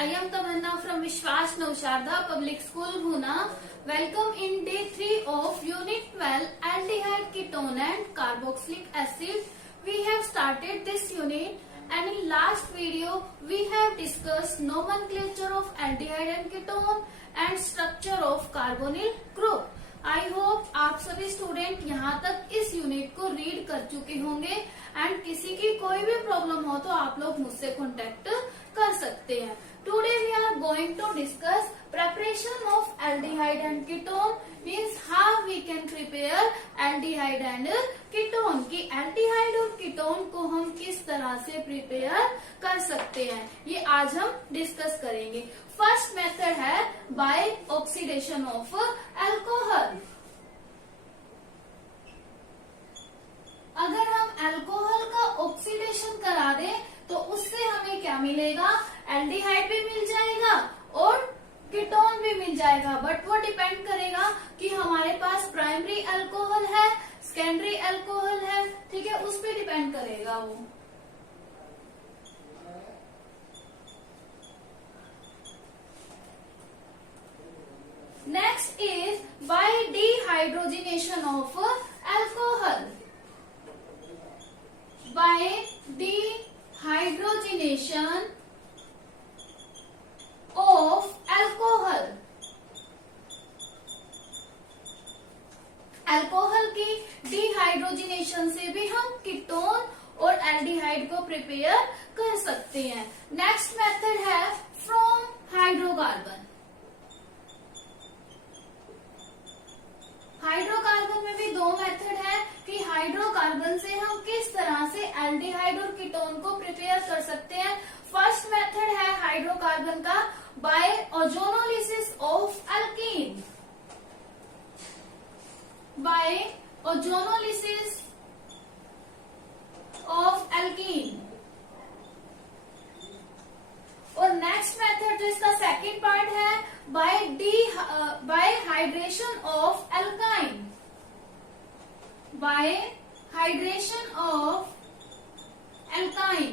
I am Tamanna from Vishwas Nausharda Public School, Bhuna. Welcome in day 3 of Unit 12, Aldehyde, Ketone and Carboxylic Acid. We have started this unit and in last video we have discussed nomenclature of aldehyde and ketone and structure of carbonyl group. I hope आप सभी student यहाँ तक इस unit को read कर चुके होंगे and किसी की कोई भी प्रॉब्लम हो तो आप लोग मुझसे कांटेक्ट कर सकते हैं. Today we are going to discuss preparation of aldehyde and ketone means how we can prepare aldehyde and ketone कि aldehyde और ketone को हम किस तरह से प्रिपेयर कर सकते हैं ये आज हम डिस्कस करेंगे. फर्स्ट मेथड है बाय ऑक्सीडेशन ऑफ अल्कोहल. अगर हम अल्कोहल का ऑक्सीडेशन करा दें तो उससे हमें क्या मिलेगा, एल्डिहाइड भी मिल जाएगा और कीटोन भी मिल जाएगा. बट वो डिपेंड करेगा कि हमारे पास प्राइमरी अल्कोहल है, सेकेंडरी अल्कोहल है, ठीक है, उस पर डिपेंड करेगा वो. Next is by dehydrogenation of alcohol. By dehydrogenation of alcohol. Alcohol की डिहाइड्रोजिनेशन से भी हम कीटोन और एल्डिहाइड को प्रिपेयर कर सकते हैं. नेक्स्ट मेथड है फ्रॉम हाइड्रोकार्बन. हाइड्रोकार्बन में भी दो मेथड है कि हाइड्रोकार्बन से हम किस तरह से एल्डिहाइड और कीटोन को प्रिपेयर कर सकते हैं. फर्स्ट मेथड है हाइड्रोकार्बन का by ozonolysis of alkene. By ozonolysis of alkene. और नेक्स्ट मेथड जो इसका सेकंड पार्ट है by hydration of alkyne. By hydration of alkyne.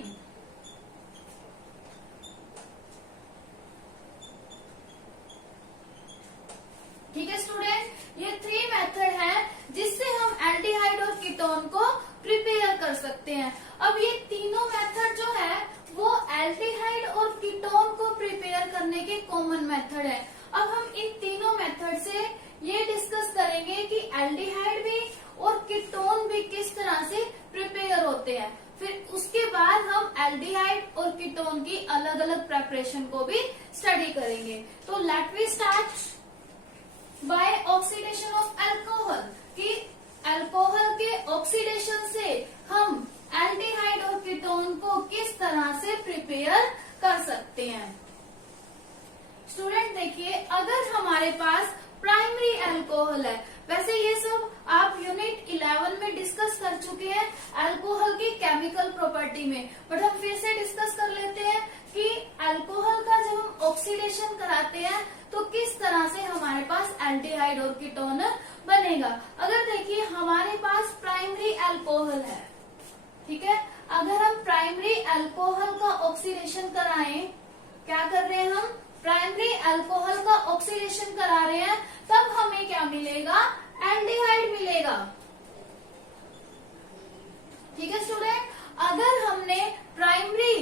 ठीक है स्टूडेंट, ये 3 मेथड है जिससे हम एल्डिहाइड और कीटोन को प्रिपेयर कर सकते हैं. अब ये तीनों मेथड जो है वो एल्डिहाइड और कीटोन को प्रिपेयर करने के कॉमन मेथड है. अब हम इन तीनों मेथड से ये डिस्कस करेंगे कि एल्डिहाइड भी और कीटोन भी किस तरह से प्रिपेयर होते हैं. फिर उसके बाद हम एल्डिहाइड और कीटोन की अलग अलग प्रिपरेशन को भी स्टडी करेंगे. तो let we start by oxidation of alcohol कि अल्कोहल के ऑक्सीडेशन से हम एल्डिहाइड और कीटोन को किस तरह से प्रिपेयर कर सकते हैं. स्टूडेंट देखिए, अगर हमारे पास प्राइमरी अल्कोहल है, वैसे ये सब आप यूनिट 11 में डिस्कस कर चुके हैं अल्कोहल की केमिकल प्रॉपर्टी में, बट हम फिर से डिस्कस कर लेते हैं कि अल्कोहल का जब हम ऑक्सीडेशन कराते हैं तो किस तरह से हमारे पास एल्डिहाइड और कीटोन बनेगा. अगर देखिए हमारे पास प्राइमरी अल्कोहल है, ठीक है, अगर हम प्राइमरी अल्कोहल का ऑक्सीडेशन कराएं, क्या कर रहे हैं हम प्राइमरी अल्कोहल का ऑक्सीडेशन करा रहे हैं, तब हमें क्या मिलेगा, एल्डिहाइड मिलेगा. ठीक है स्टूडेंट, अगर हमने प्राइमरी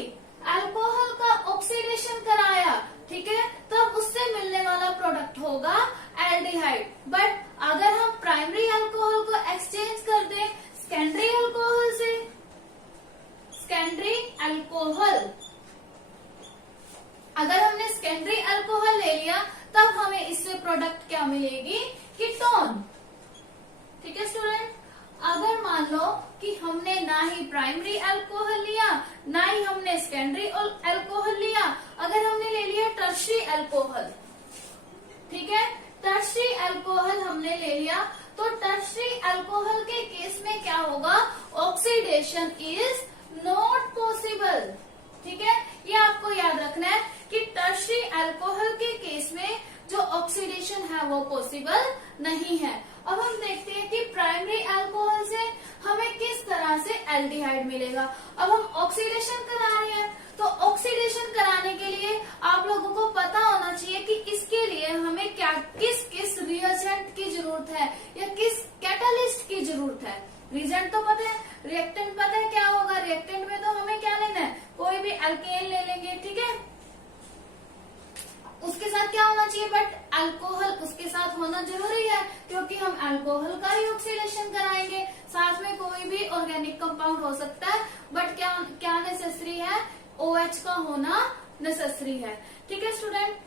अल्कोहल का ऑक्सीडेशन कराया, ठीक है, तब उससे मिलने वाला प्रोडक्ट होगा एल्डिहाइड. बट अगर हम प्राइमरी अल्कोहल को एक्सचेंज कर दें सेकेंडरी अल्कोहल से, सेकेंडरी अल्कोहल, अगर हमने सेकेंडरी अल्कोहल ले लिया तब हमें इससे प्रोडक्ट क्या मिलेगी, कीटोन. ठीक है स्टूडेंट, अगर मान लो कि हमने ना ही प्राइमरी अल्कोहल लिया ना ही हमने सेकेंडरी अल्कोहल लिया, अगर हमने ले लिया टर्शरी अल्कोहल, ठीक है, टर्शरी अल्कोहल हमने ले लिया, तो टर्शरी अल्कोहल के केस में क्या होगा, ऑक्सीडेशन इज नॉट पॉसिबल. ठीक है, ये आपको याद रखना है कि टर्शरी अल्कोहल के केस में जो ऑक्सीडेशन है वो पॉसिबल नहीं है। अब हम देखते हैं कि प्राइमरी अल्कोहल से हमें किस तरह से एल्डिहाइड मिलेगा। अब हम ऑक्सीडेशन करा रहे हैं, तो ऑक्सीडेशन कराने के लिए आप लोगों को पता होना चाहिए कि इसके लिए हमें क्या किस किस रिएजेंट की जरूरत है या किस कैटालिस्ट की जरूरत है। रिएजेंट तो पता है, रिएक्टेंट पता है क्या होगा। रिएक्टेंट में तो हमें क्या लेना है, कोई भी अल्केन ले लेंगे, ठीक है। उसके साथ क्या होना चाहिए, बट अल्कोहल उसके साथ होना जरूरी है, क्योंकि हम अल्कोहल का ही ऑक्सीडेशन कराएंगे। साथ में कोई भी ऑर्गेनिक कंपाउंड हो सकता है, बट क्या क्या नेसेसरी है, OH का होना नेसेसरी है, ठीक है स्टूडेंट।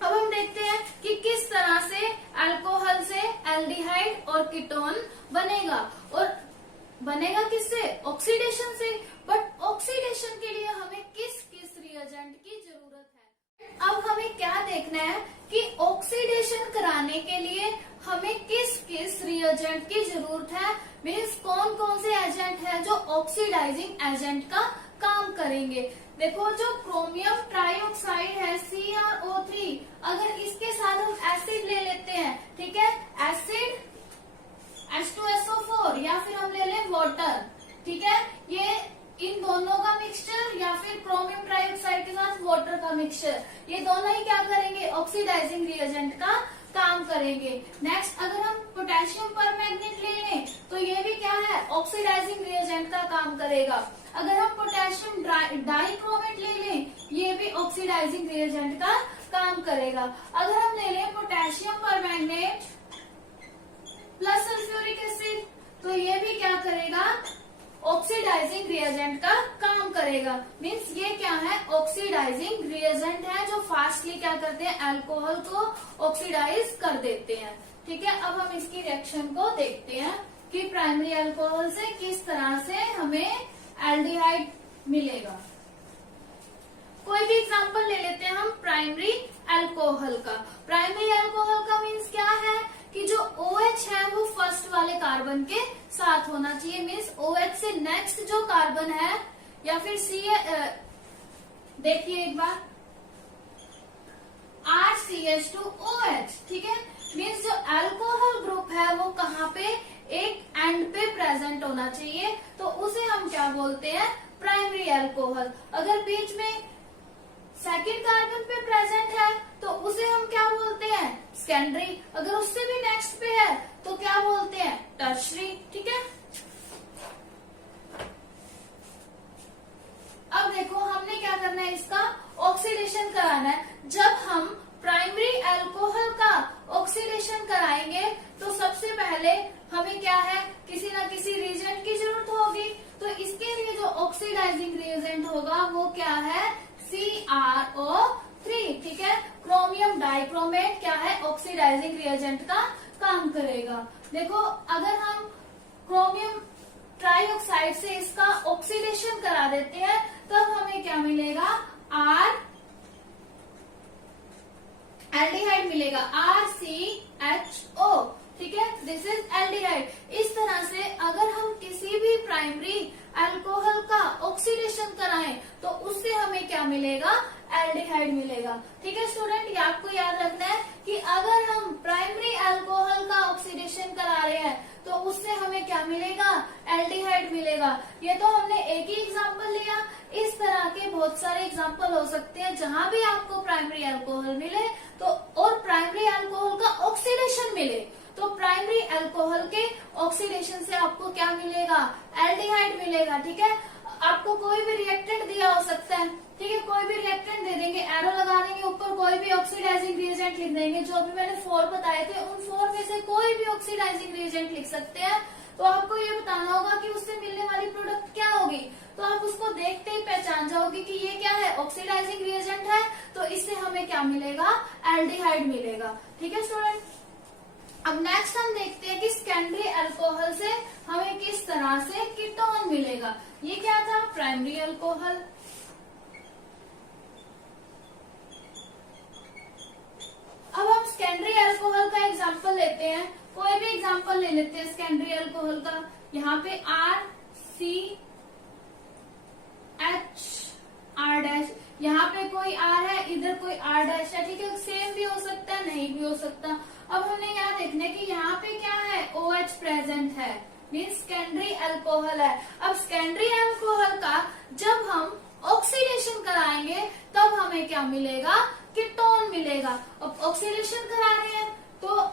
अब हम देखते हैं कि किस तरह से अल्कोहल से एल्डिहाइड और कीटोन बनेगा, और बनेगा किससे, ऑक्सीडेशन से। बट ऑक्सीडेशन के लिए हमें किस किस रिएजेंट की जरूरत है। अब हमें क्या देखना है कि ऑक्सीडेशन कराने के लिए हमें किस किस रिएजेंट की जरूरत है, मीन्स कौन कौन से एजेंट है जो ऑक्सीडाइजिंग एजेंट का काम करेंगे। देखो जो क्रोमियम ट्राइऑक्साइड है CrO3, अगर इसके साथ हम एसिड ले लेते हैं, ठीक है, एसिड H2SO4 या फिर हम ले लें वाटर, ठीक है, ये इन दोनों का मिक्सचर या फिर क्रोमियम ट्राइऑक्साइड के साथ वाटर का मिक्सचर, ये दोनों ही क्या करेंगे, ऑक्सीडाइजिंग रिएजेंट का काम करेंगे। नेक्स्ट अगर हम पोटेशियम परमैंगनेट ले लें तो ये भी क्या है, ऑक्सीडाइजिंग रिएजेंट का काम करेगा। अगर हम पोटेशियम डाइक्रोमेट ले लें, ये भी ऑक्सीडाइजिंग रिएजेंट का काम करेगा। अगर हम ले लें potassium permanganate plus sulphuric acid, तो ये भी क्या करेगा, ऑक्सीडाइजिंग रिएजेंट का काम करेगा। मीन्स ये क्या है, ऑक्सीडाइजिंग रिएजेंट है जो फास्टली क्या करते हैं, अल्कोहल को ऑक्सीडाइज कर देते हैं, ठीक है। अब हम इसकी रिएक्शन को देखते हैं कि प्राइमरी अल्कोहल से किस तरह से हमें एल्डिहाइड मिलेगा। कोई भी एग्जांपल ले लेते हैं हम प्राइमरी अल्कोहल का। प्राइमरी अल्कोहल का मीन्स क्या है कि जो OH है वो फर्स्ट वाले कार्बन के साथ होना चाहिए, मीन्स OH से नेक्स्ट जो कार्बन है या फिर देखिए एक बार RCH2OH, ठीक है, मीन्स जो अल्कोहल ग्रुप है वो कहाँ पे, एक एंड पे प्रेजेंट होना चाहिए, तो उसे हम क्या बोलते हैं, प्राइमरी अल्कोहल। अगर बीच में सेकेंड कार्बन पे प्रेजेंट है तो उसे हम क्या बोलते हैं, सेकेंडरी। अगर उससे भी नेक्स्ट पे है तो क्या बोलते हैं, टर्शरी, ठीक है। अब देखो हमने क्या करना है, इसका ऑक्सीडेशन कराना है। जब हम प्राइमरी अल्कोहल का ऑक्सीडेशन कराएंगे तो सबसे पहले हमें क्या है, किसी ना किसी रिएजेंट की जरूरत होगी। तो इसके लिए जो ऑक्सीडाइजिंग रिएजेंट होगा वो क्या है, CrO3, ठीक है। क्रोमियम डाइक्रोमेट क्या है, ऑक्सीडाइजिंग रिएजेंट का काम करेगा। देखो अगर हम क्रोमियम ट्राइऑक्साइड से इसका ऑक्सीडेशन करा देते हैं तब हमें क्या मिलेगा, एल्डिहाइड मिलेगा, RCHO, ठीक है, दिस इज एल्डिहाइड। इस तरह से अगर हम किसी भी प्राइमरी अल्कोहल का ऑक्सीडेशन कराएं तो उससे हमें क्या मिलेगा, एल्डिहाइड मिलेगा, ठीक है स्टूडेंट। ये आपको याद रखना है कि अगर हम प्राइमरी अल्कोहल का ऑक्सीडेशन करा रहे हैं तो उससे हमें क्या मिलेगा, एल्डिहाइड मिलेगा। ये तो हमने एक ही एग्जांपल लिया, इस तरह के बहुत सारे एग्जांपल हो सकते हैं जहां भी आपको प्राइमरी अल्कोहल मिले तो, और प्राइमरी अल्कोहल का ऑक्सीडेशन मिले, तो प्राइमरी अल्कोहल के ऑक्सीडेशन से आपको क्या मिलेगा, एल्डिहाइड मिलेगा, ठीक है। आपको कोई भी रिएक्टेंट दिया हो सकता है, ठीक है, कोई भी रिएक्टेंट दे देंगे, एरो लगा देंगे ऊपर, कोई भी ऑक्सीडाइजिंग रिएजेंट लिख देंगे। जो भी मैंने 4 बताए थे उन 4 में से कोई भी ऑक्सीडाइजिंग रिएजेंट लिख सकते हैं। तो आपको ये बताना होगा कि उससे मिलने वाली प्रोडक्ट क्या होगी, तो आप उसको देखते ही पहचान जाओगे कि ये क्या है, ऑक्सीडाइजिंग रिएजेंट है, तो इससे हमें क्या मिलेगा, एल्डिहाइड मिलेगा, ठीक है स्टूडेंट। अब नेक्स्ट हम देखते हैं कि सेकेंडरी अल्कोहल से हमें किस तरह से कीटोन मिलेगा। ये क्या था, प्राइमरी अल्कोहल। अब हम सेकेंडरी अल्कोहल का एग्जांपल लेते हैं, कोई भी एग्जांपल ले लेते हैं सेकेंडरी अल्कोहल का। यहाँ पे RCH R डैश, यहाँ पे कोई आर है, इधर कोई आर डैश है, ठीक है, सेम भी हो सकता है, नहीं भी हो सकता। अब हमने यहाँ देखना है कि यहाँ पे क्या है, OH प्रेजेंट है, मीन्स सेकेंडरी अल्कोहल है। अब सेकेंडरी अल्कोहल का जब हम ऑक्सीडेशन कराएंगे तब हमें क्या मिलेगा, कीटोन मिलेगा। अब ऑक्सीडेशन करा रहे हैं तो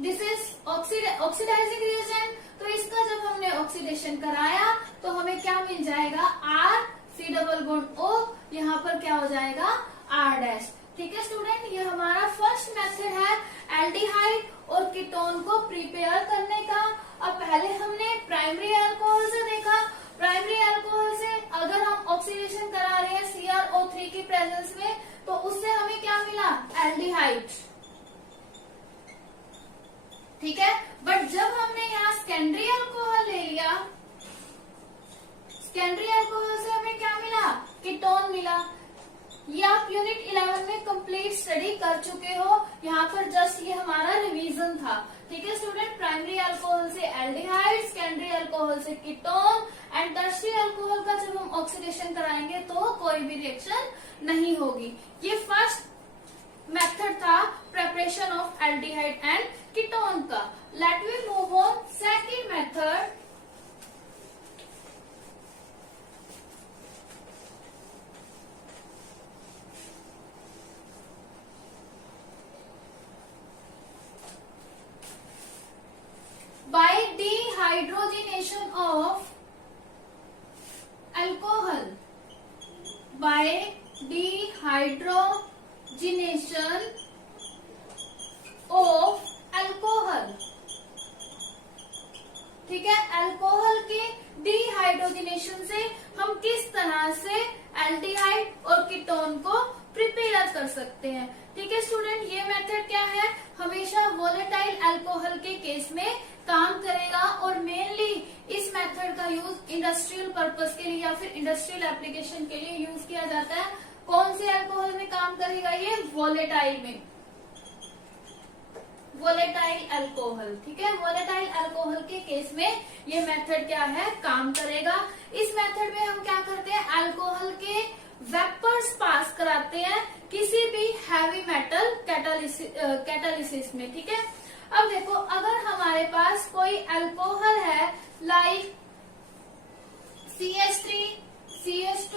दिस इज ऑक्सीडाइजिंग रिएजेंट, तो इसका जब हमने ऑक्सीडेशन कराया तो हमें क्या मिल जाएगा, R C double bond O, यहाँ पर क्या हो जाएगा, R डैश। ठीक है स्टूडेंट, ये हमारा फर्स्ट मेथड है एल्डिहाइड और कीटोन को प्रिपेयर करने का। अब पहले हमने प्राइमरी अल्कोहल से देखा, प्राइमरी अल्कोहल से अगर हम ऑक्सीडेशन करा रहे हैं CrO3 की प्रेजेंस में तो उससे हमें क्या मिला, एल्डिहाइड, ठीक है। बट जब हमने यहाँ सेकेंडरी अल्कोहल ले लिया, सेकेंडरी अल्कोहल से हमें क्या मिला, कीटोन मिला। ये आप यूनिट 11 में कंप्लीट स्टडी कर चुके हो, यहाँ पर जस्ट ये हमारा रिवीजन था। ठीक है स्टूडेंट, प्राइमरी अल्कोहल से एल्डिहाइड, सेकेंडरी अल्कोहल से कीटोन एंड टर्शियरी अल्कोहल का जब हम ऑक्सीडेशन कराएंगे तो कोई भी रिएक्शन नहीं होगी। ये फर्स्ट मेथड था preparation of aldehyde and ketone का। Let we move on second method. By dehydrogenation of alcohol, by dehydrogenation of alcohol, ठीक है, अल्कोहल के डिहाइड्रोजनेशन से हम किस तरह से एल्डिहाइड और कीटोन को प्रिपेयर कर सकते हैं। ठीक है स्टूडेंट, ये मेथड क्या है, हमेशा वोलेटाइल अल्कोहल के केस में काम करेगा और मेनली इस मेथड का यूज इंडस्ट्रियल पर्पस के लिए या फिर इंडस्ट्रियल एप्लीकेशन के लिए यूज किया जाता है। कौन से अल्कोहल में काम करेगा, ये वोलेटाइल में, वोलेटाइल अल्कोहल। ठीक है, वोलेटाइल अल्कोहल के केस में ये मेथड क्या है, काम करेगा। इस मेथड में हम क्या करते हैं, अल्कोहल के वेपर्स पास कराते हैं किसी भी हैवी मेटल कैटालिसिस में। ठीक है, अब देखो अगर हमारे पास कोई अल्कोहल है लाइक CH3, CH2,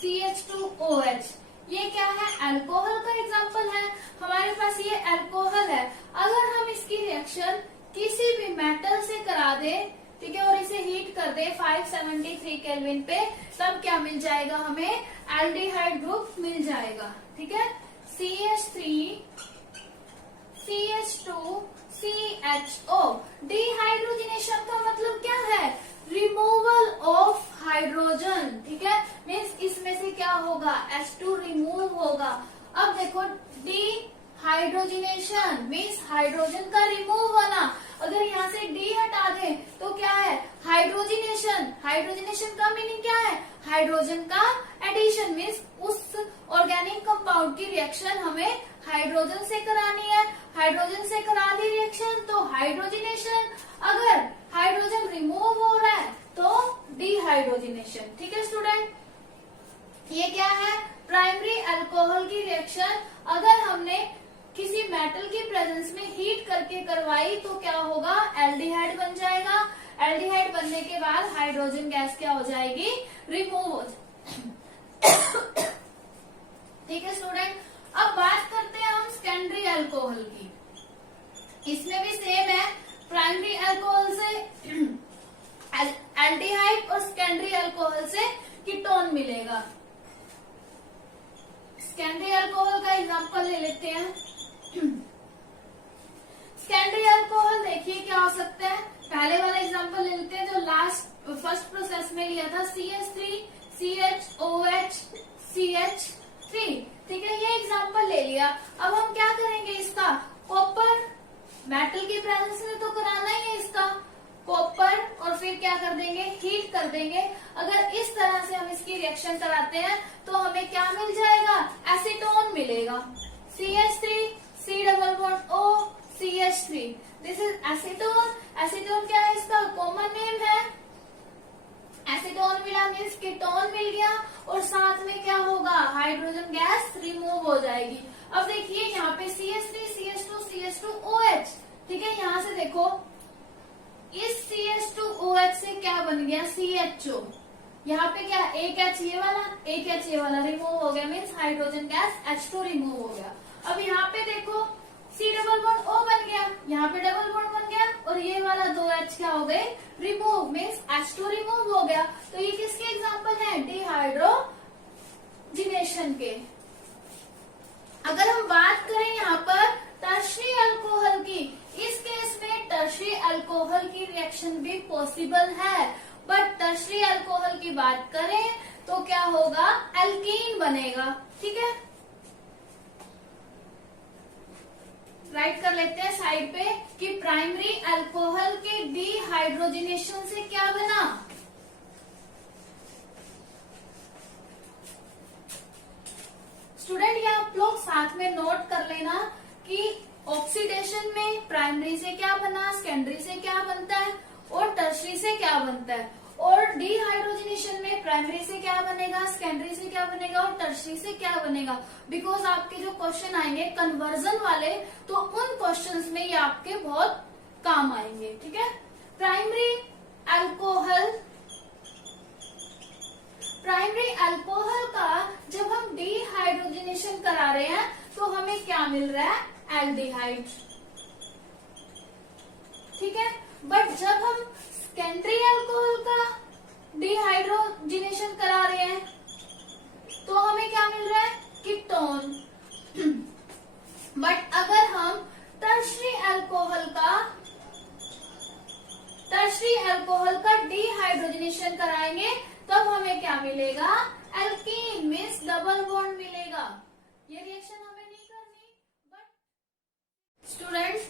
CH2OH, ये क्या है, अल्कोहल का एग्जांपल है। हमारे पास ये अल्कोहल है, अगर हम इसकी रिएक्शन किसी भी मेटल से करा दें, ठीक है, और इसे हीट कर दे 573 केल्विन पे, तब क्या मिल जाएगा, हमें एल्डिहाइड ग्रुप मिल जाएगा। ठीक है, CH3, CH2, CHO। डिहाइड्रोजनेशन का मतलब क्या है, रिमूवल ऑफ हाइड्रोजन। ठीक है, मीन्स इसमें से क्या होगा, H2 रिमूव होगा। अब देखो डिहाइड्रोजनेशन मीन्स हाइड्रोजन का रिमूव होना, अगर यहाँ से D हटा दे तो क्या है, हाइड्रोजनेशन। हाइड्रोजनेशन का मीनिंग क्या है, हाइड्रोजन का एडिशन, मीन्स उस ऑर्गेनिक कंपाउंड की रिएक्शन हमें हाइड्रोजन से करानी है। हाइड्रोजन से करा दी रिएक्शन तो हाइड्रोजनेशन, अगर हाइड्रोजन रिमूव हो रहा है तो डिहाइड्रोजनेशन। ठीक है स्टूडेंट, ये क्या है, प्राइमरी अल्कोहल की रिएक्शन अगर हमने किसी मेटल की प्रेजेंस में हीट करके करवाई तो क्या होगा, एल्डिहाइड बन जाएगा। एल्डिहाइड बनने के बाद हाइड्रोजन गैस क्या हो जाएगी, रिमूव हो ठीक है स्टूडेंट, अब बात करते हैं हम सेकेंडरी अल्कोहल की। इसमें भी सेम है, प्राइमरी अल्कोहल से एल्डिहाइड और सेकेंडरी अल्कोहल से कीटोन मिलेगा। सेकेंडरी अल्कोहल का एग्जांपल ले लेते हैं। सेकेंडरी अल्कोहल देखिए क्या हो सकता है, पहले वाला एग्जांपल ले लेते हैं जो फर्स्ट प्रोसेस में लिया था, CH3, CHOH, CH3। ठीक है, ये एग्जांपल ले लिया। अब हम क्या करेंगे, इसका कॉपर मेटल की प्रेजेंस में तो कराना ही है इसका कॉपर, और फिर क्या कर देंगे, हीट कर देंगे। अगर इस तरह से हम इसकी रिएक्शन कराते हैं तो हमें क्या मिल जाएगा, एसीटोन मिलेगा। CH3, C double bond O, CH3, this is acetone. Acetone क्या है, इसका कॉमन नेम है। एसीटोन मिला मीन्स कीटोन मिल गया, और और साथ में क्या होगा, हाइड्रोजन गैस रिमूव हो जाएगी। अब देखिए यहाँ पे CH3, CH2, CH2OH, ठीक है। यहाँ से देखो इस CH2OH से क्या बन गया, CHO। यहाँ पे क्या, एक H ये वाला, एक H ये वाला रिमूव हो गया, means hydrogen gas H2 remove हो गया। अब यहाँ पे देखो C डबल बॉन्ड O बन गया, यहाँ पे डबल बॉन्ड बन गया, और ये वाला 2H क्या हो गए, रिमूव, मीन्स H2 रिमूव हो गया। तो ये किसके एग्जाम्पल है, डिहाइड्रोजिनेशन के। अगर हम बात करें यहाँ पर टर्शरी अल्कोहल की, इस केस में टर्शरी अल्कोहल की रिएक्शन भी पॉसिबल है, बट टर्शरी अल्कोहल की बात करें तो क्या होगा, एल्कीन बनेगा, ठीक है। राइट कर लेते हैं साइड पे कि प्राइमरी अल्कोहल के डिहाइड्रोजिनेशन से क्या बना, स्टूडेंट ये आप लोग साथ में नोट कर लेना कि ऑक्सीडेशन में प्राइमरी से क्या बना, सेकेंडरी से क्या बनता है और टर्शरी से क्या बनता है, और डिहाइड्रोजिनेशन में प्राइमरी से क्या बनेगा, सेकेंडरी से क्या बनेगा और टर्शरी से क्या बनेगा। बिकॉज आपके जो क्वेश्चन आएंगे कन्वर्जन वाले, तो उन क्वेश्चंस में ये आपके बहुत काम आएंगे, ठीक है। प्राइमरी अल्कोहल का जब हम डिहाइड्रोजिनेशन करा रहे हैं तो हमें क्या मिल रहा है, एल्डिहाइड, ठीक है। बट जब हम सेकेंडरी अल्कोहल का डिहाइड्रोजिनेशन करा रहे हैं तो हमें क्या मिल रहा है, कीटोन। बट अगर हम टर्शरी अल्कोहल का डिहाइड्रोजिनेशन कराएंगे तब हमें क्या मिलेगा, एल्कीन, मीन्स डबल बॉन्ड मिलेगा। ये रिएक्शन हमें नहीं करनी। But students,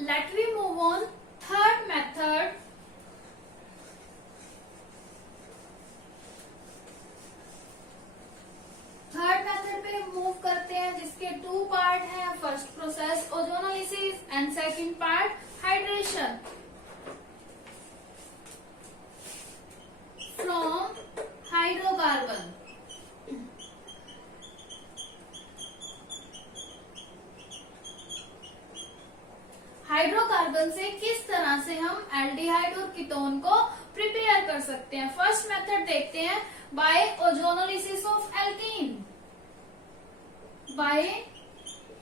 let we move on third method. Third method पे मूव करते हैं जिसके 2 पार्ट हैं। First process ozonolysis and second part hydration from hydrocarbon. Hydrocarbon से किस तरह से हम एल्डिहाइड और कीटोन को प्रिपेयर कर सकते हैं। फर्स्ट मेथड देखते हैं, by ozonolysis of alkene. By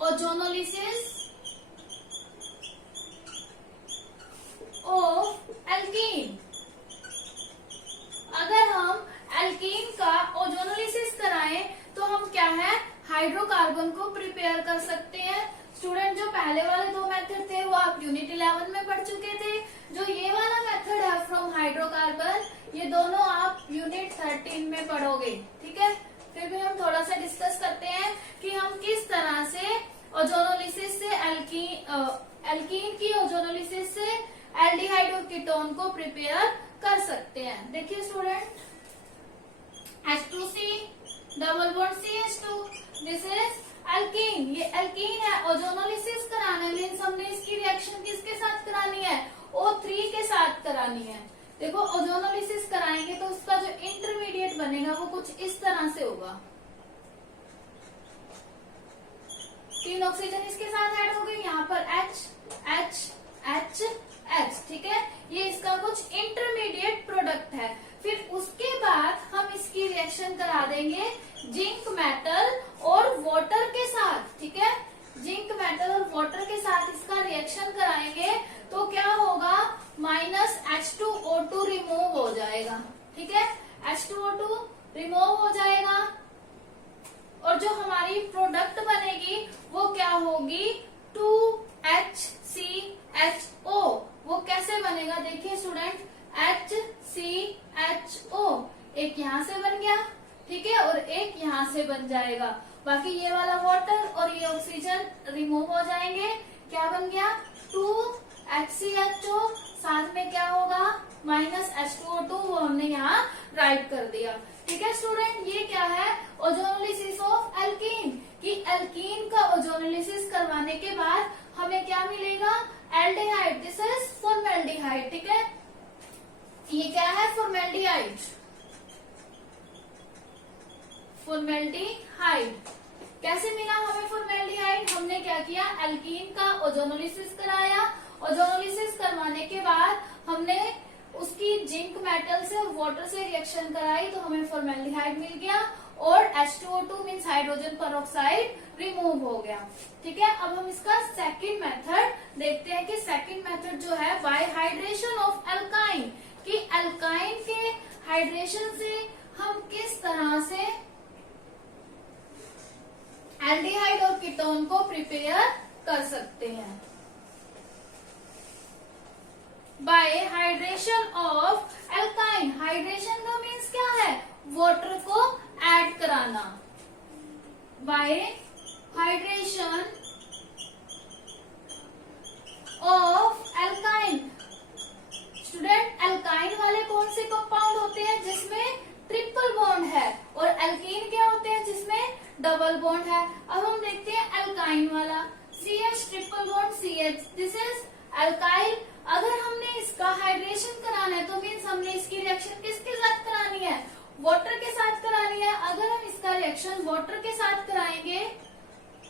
ozonolysis of alkene. अगर हम एल्कीन का ओजोनोलिसिस कराएं तो हम क्या है, हाइड्रोकार्बन को प्रिपेयर कर सकते हैं। स्टूडेंट जो पहले वाले 2 मेथड थे वो आप यूनिट 11 में पढ़ चुके थे। जो ये वाला मेथड है फ्रॉम हाइड्रोकार्बन, ये दोनों आप यूनिट 13 में पढ़ोगे, ठीक है। फिर भी हम थोड़ा सा डिस्कस करते हैं कि हम किस तरह से ओजोनोलिसिस से एल्कीन की ओजोनोलिसिस से एल्डिहाइड और कीटोन को प्रिपेयर कर सकते हैं। देखिए student, H2C double bond CH2, this is alkene. ये एल्कीन है, ओजोनोलिसिस कराना है, मीन्स हमने इसकी रिएक्शन किसके साथ करानी है, O3 के साथ करानी है। देखो ओजोनोलिसिस कराएंगे तो उसका जो इंटरमीडिएट बनेगा वो कुछ इस तरह से होगा। 3 ऑक्सीजन इसके साथ ऐड हो गई, यहाँ पर H H H H, ठीक है। ये इसका कुछ इंटरमीडिएट प्रोडक्ट है। फिर उसके बाद हम इसकी रिएक्शन करा देंगे जिंक मेटल और वाटर के साथ, ठीक है। जिंक मेटल और वाटर के साथ इसका रिएक्शन कराएंगे तो क्या होगा, -H2O2 रिमूव हो जाएगा, ठीक है। H2O2 रिमूव हो जाएगा और जो हमारी प्रोडक्ट बनेगी वो क्या होगी, 2HCHO। वो कैसे बनेगा, देखिए स्टूडेंट, HCHO एक यहाँ से बन गया, ठीक है, और एक यहाँ से बन जाएगा। बाकी ये वाला वाटर और ये ऑक्सीजन रिमूव हो जाएंगे। क्या बन गया, 2HCHO, साथ में क्या होगा, -H2O2, वो हमने यहाँ राइट कर दिया, ठीक है स्टूडेंट। ये क्या है, ओजोनोलिसिस ऑफ एल्कीन, कि एल्कीन का ओजोनोलिसिस करवाने के बाद हमें क्या मिलेगा, एल्डिहाइड। दिस इज फॉर्मेल्डिहाइड, ठीक है। ये क्या है, फॉर्मेल्डिहाइड। फॉर्मेल्डिहाइड। कैसे मिला हमें फॉर्मेल्डिहाइड? हमने क्या किया, एल्कीन का ओजोनोलिसिस कराया। ओजोनोलिसिस करवाने के बाद हमने उसकी जिंक मेटल से और वाटर से रिएक्शन कराई तो हमें फॉर्मेल्डिहाइड मिल गया और H2O2 means hydrogen peroxide remove हो गया। ठीक है, अब हम इसका सेकंड मेथड देखते हैं कि सेकंड मेथड जो है बाय हाइड्रेशन ऑफ एल्काइन, कि एल्काइन के हाइड्रेशन से हम किस तरह से एल्डिहाइड और कीटोन को प्रिपेयर कर सकते हैं। Bye hydration of alkyne, hydration का मीन्स क्या है, वाटर को ऐड कराना। Bye hydration of alkyne, student alkyne वाले कौन से कंपाउंड होते हैं जिसमें ट्रिपल बॉन्ड है, और एल्कीन क्या होते हैं जिसमें डबल बॉन्ड है। अब हम देखते हैं एल्काइन वाला, CH triple bond CH, this is alkyl. अगर हमने इसका हाइड्रेशन कराना है तो मीन्स हमने इसकी रिएक्शन किसके साथ करानी है, वाटर के साथ करानी है। अगर हम इसका रिएक्शन वाटर के साथ कराएंगे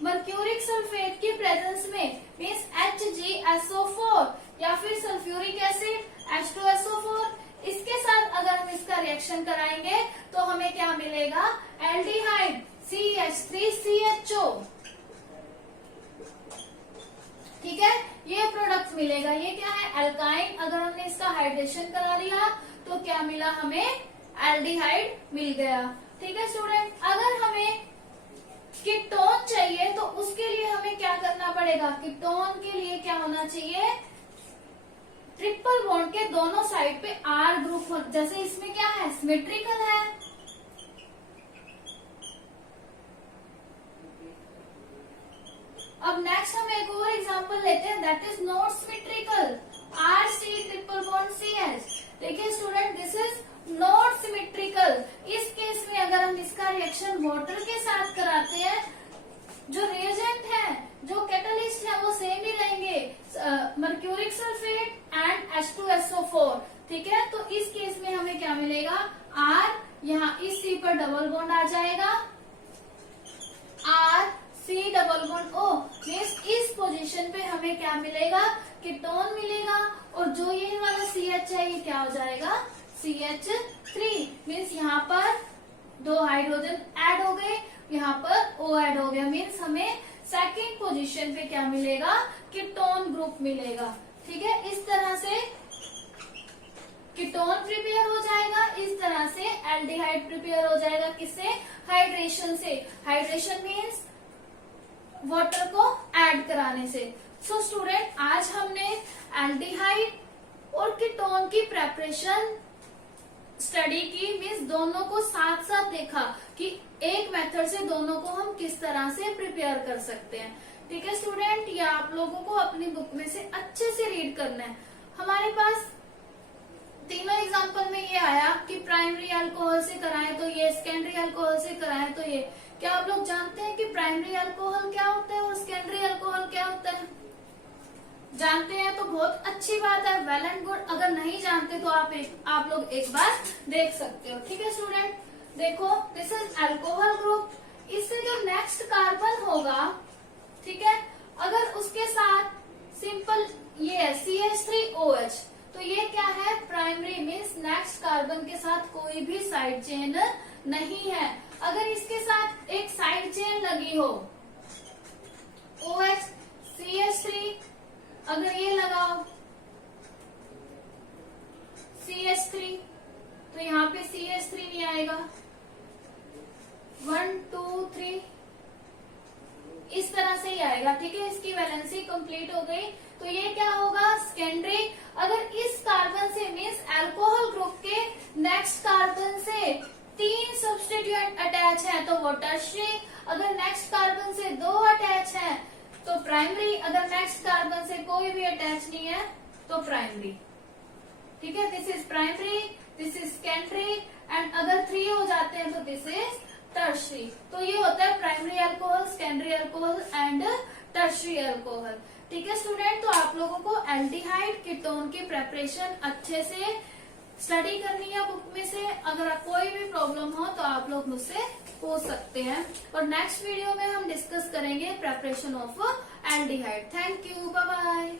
मर्क्यूरिक सल्फेट की प्रेजेंस में मीन्स HgSO4 या फिर सल्फ्यूरिक एसिड H2SO4, इसके साथ अगर हम इसका रिएक्शन कराएंगे तो हमें क्या मिलेगा, एल्डिहाइड CH3CHO। ठीक है, ये प्रोडक्ट मिलेगा। ये क्या है, एल्काइन। अगर हमने इसका हाइड्रेशन करा लिया तो क्या मिला, हमें एल्डिहाइड मिल गया। ठीक है स्टूडेंट, अगर हमें कीटोन चाहिए तो उसके लिए हमें क्या करना पड़ेगा, कीटोन के लिए क्या होना चाहिए, ट्रिपल बॉन्ड के दोनों साइड पे R ग्रुप हो, जैसे इसमें क्या है, सिमेट्रिकल है। अब नेक्स्ट हम एक और एग्जांपल लेते हैं, that is not symmetrical, RC triple bond CH। देखिए student, this is not symmetrical. इस केस में अगर हम इसका रिएक्शन वाटर के साथ कराते हैं, जो रिएजेंट है, जो कैटलिस्ट है वो सेम ही रहेंगे, मर्क्यूरिक सल्फेट एंड H2SO4। ठीक है, तो इस केस में हमें क्या मिलेगा, R, यहाँ इस C पर डबल बॉन्ड आ जाएगा, R C double bond O, means इस पोजीशन पे हमें क्या मिलेगा, कीटोन मिलेगा। और जो ये वाला CH है ये क्या हो जाएगा, CH3, मीन्स यहाँ पर 2 हाइड्रोजन ऐड हो गए, यहाँ पर O ऐड हो गया, मीन्स हमें सेकंड पोजीशन पे क्या मिलेगा, कीटोन ग्रुप मिलेगा। ठीक है, इस तरह से कीटोन प्रिपेयर हो जाएगा, इस तरह से एल्डिहाइड प्रिपेयर हो जाएगा। किससे, हाइड्रेशन से। हाइड्रेशन मीन्स वाटर को ऐड कराने से। सो स्टूडेंट, आज हमने एल्डिहाइड और कीटोन की प्रेपरेशन स्टडी की, मीन्स दोनों को साथ साथ देखा कि एक मेथड से दोनों को हम किस तरह से प्रिपेयर कर सकते हैं। ठीक है स्टूडेंट, ये आप लोगों को अपनी बुक में से अच्छे से रीड करना है। हमारे पास तीनों एग्जांपल में ये आया कि प्राइमरी अल्कोहल से कराएं तो ये, सेकेंडरी अल्कोहल से कराएं तो ये। क्या आप लोग जानते हैं कि प्राइमरी अल्कोहल क्या होता है और सेकेंडरी अल्कोहल क्या होता है? जानते हैं तो बहुत अच्छी बात है, वेल एंड गुड। अगर नहीं जानते तो आप लोग एक बार देख सकते हो। ठीक है स्टूडेंट, देखो दिस इज अल्कोहल ग्रुप। इससे जो नेक्स्ट कार्बन होगा, ठीक है, अगर उसके साथ सिंपल ये है CH3OH, तो ये क्या है, प्राइमरी मीन्स नेक्स्ट कार्बन के साथ कोई भी साइड चेन नहीं है। अगर इसके साथ एक साइड चेन लगी हो, OH CH3, अगर ये लगाओ CH3, तो यहाँ पे CH3 नहीं आएगा। 1 2 3 इस तरह से ही आएगा। ठीक है, इसकी वैलेंसी कंप्लीट हो गई। तो ये क्या होगा, सेकेंडरी। अगर इस कार्बन से मीन्स अल्कोहल ग्रुप के नेक्स्ट कार्बन से 3 सब्स्टिट्यूएंट अटैच है तो वो टर्शियरी। अगर नेक्स्ट कार्बन से 2 अटैच है तो प्राइमरी। अगर नेक्स्ट कार्बन से कोई भी अटैच नहीं है तो प्राइमरी। ठीक है, this is primary, this is secondary, and अगर 3 हो जाते हैं तो दिस इज टर्शियरी। तो ये होता है primary alcohol, secondary alcohol and tertiary alcohol. ठीक है स्टूडेंट, तो आप लोगों को एल्डिहाइड कीटोन की प्रेपरेशन अच्छे से स्टडी करनी है बुक में से। अगर कोई भी प्रॉब्लम हो तो आप लोग मुझसे पूछ सकते हैं। और नेक्स्ट वीडियो में हम डिस्कस करेंगे preparation of aldehyde. Thank you, bye bye.